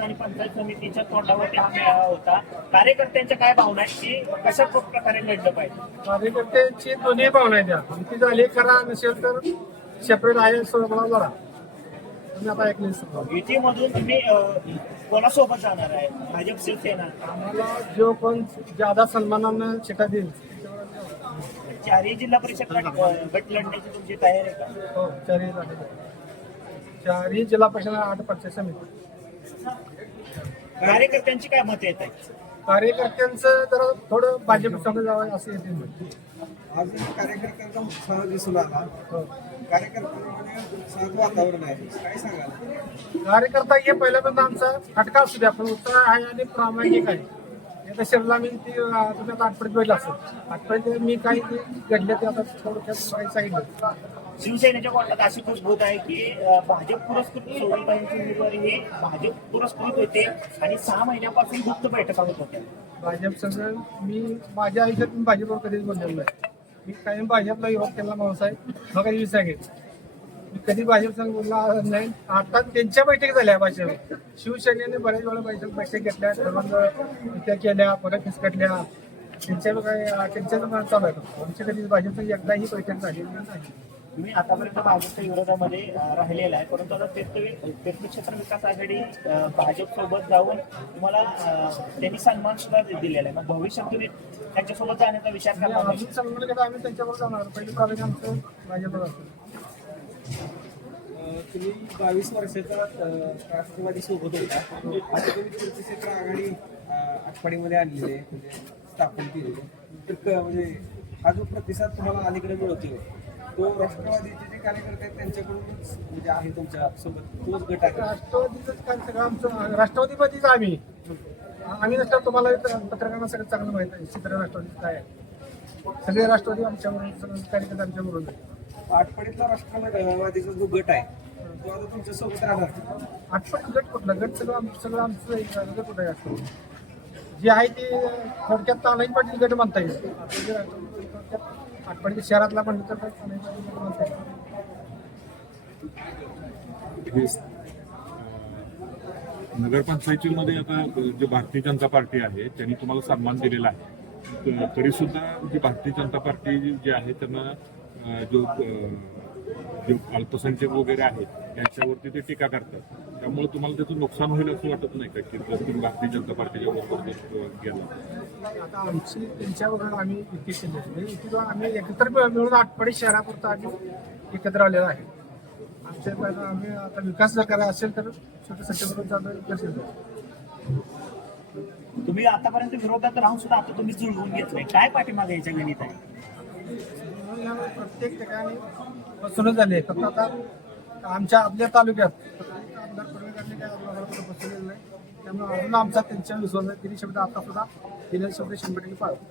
परिषद आणि पंचायत समितीच्या तोंडावरती हा मेळावा होता. कार्यकर्त्यांच्या काय भावना आहेत की कशा प्रकारे लढलं पाहिजे? कार्यकर्त्यांची दोन्ही भावना आहेत त्या. युती झाली करा, नसेल तर सेपरेट आहे सोडा लढा. तुम्ही आता ऐकले युतीमधून तुम्ही कोणासोबत जाणार आहे? भाजप, शिवसेना? आम्हाला जो कोण ज्यादा सन्मानानं शिटा देईल. चारही जिल्हा परिषद गट लढण्याची तुमची तयारी आहे का? हो, चारही जिल्हा परिषद 8 पंचायत समिती. कार्यकर्त्यांची काय मत येत आहे? कार्यकर्त्यांचं जरा थोडं भाजप संघ जावं असं येते. अजून कार्यकर्त्यांचा उत्साह दिसून आला. कार्यकर्त्यांमध्ये उत्साहात वातावरण आहे, काय सांगाल? कार्यकर्ता हे पहिल्यापासून आमचा फटका असू द्या, पण उत्साह आहे आणि प्रामाणिक आहे. आता शरीराला मी ती तुम्ही आता आठवड्यात बघितलं असेल. आठवड्यात मी काही घडले ते आता थोडक्यात सांगितलं. शिवसेनेच्या कोर्टात अशी खुशबूत आहे की भाजप पुरस्कृत सोडूबाईंची उमेदवारी हे भाजप पुरस्कृत होते आणि 6 महिन्यापासून गुप्त बैठका होत होत्या. भाजप संघ मी माझ्या आयुष्यात मी भाजपवर कधीच बोललेलो नाही. मी कायम भाजपला विरोध केला माणूस आहे. मग कधी सांगेल मी कधी भाजप संघ बोलला नाही. आता त्यांच्या बैठकी झाल्या भाजप शिवसेनेने बऱ्याच वेळा बैठक घेतल्या, त्या केल्या, परत फिसकटल्या. त्यांच्या काय त्यांच्याच चालू आहे. आमच्या कधी भाजप संघ एकदाही बैठक झालेली नाही. तुम्ही आतापर्यंत भाजपच्या विरोधामध्ये राहिलेला आहे, परंतु आता तीर्थक्षेत्र विकास आघाडी भाजप सोबत जाऊन तुम्हाला त्यांनी सन्मान सुद्धा दिलेला आहे. मग भविष्यात तुम्ही त्यांच्यासोबत जाण्याचा विचार करणार नाही? अजून सन्मान केला आम्ही त्यांच्यावर जाणार. पहिली प्राधान्य आमचं भाजपवर असेल. तुम्ही 22 वर्षाचा राष्ट्रवादी सोबत होता. आता तुम्ही तीर्थक्षेत्र आघाडी आठवडीमध्ये आणलेली आहे, म्हणजे स्थापन केलेली आहे. तर म्हणजे हा जो प्रतिसाद तुम्हाला अलीकडे मिळतोय तो राष्ट्रवादीचे जे कार्यकर्ते आहेत त्यांच्याकडूनच म्हणजे आहे तुमच्या सोबत, तोच गट आहे? राष्ट्रवादीच काय सगळं आमचं राष्ट्रवादीमध्येच आम्ही नसल्यावर तुम्हाला पत्रकारांना सगळं चांगलं माहित आहे. चित्र राष्ट्रवादी काय आहे. सगळे राष्ट्रवादी आमच्याबरोबर, सगळे कार्यकर्ते आमच्याबरोबर आहे. आठवडीतला राष्ट्रवादीचा जो गट आहे तो आता तुमच्या सोबत राहणार. आठवडी गट कुठला गट सगळं आमचं गट कुठं आहे. जे आहे ते थोडक्यात तानाजी पाटील गट म्हणता येईल. आठवडी शहरातला म्हणलं तर तानाजी पाटील गट म्हणता येईल. नगरपंचायतीमध्ये आता जे भारतीय जनता पार्टी आहे त्यांनी तुम्हाला सन्मान दिलेला आहे, तरी सुद्धा जी भारतीय जनता पार्टी जी आहे त्यांना जो अल्पसंख्याक वगैरे आहेत त्यांच्यावरती ते टीका करतात. त्यामुळे तुम्हाला त्याचं नुकसान होईल असं वाटत नाही का की जर तुम्ही भारतीय जनता पार्टीच्या बरोबर गेला? आता आमची त्यांच्याबरोबर आम्ही युती केली. युतीवर आम्ही एकत्र मिळून आठवडी शहरापुरतं आम्ही एकत्र आलेलो आहे. आमच्या आम्ही आता विकास जर करायचा असेल तर छोट्या सत्तेबरोबर. तुम्ही आतापर्यंत विरोधात राहून सुद्धा आता तुम्ही जुळवून घेतलंय, काय पाठीमागे याच्या गणित आहे? प्रत्येक ठिकाणी बसूनच झाले. फक्त आता आपल्या तालुक्यात आमदार पडवेकरांनी काय बसवलेलं नाही. त्यामुळे अजून आमचा त्यांच्या विश्वास आहे. तिने शब्द आता सुद्धा दिलेला शब्द 100% पाळतो.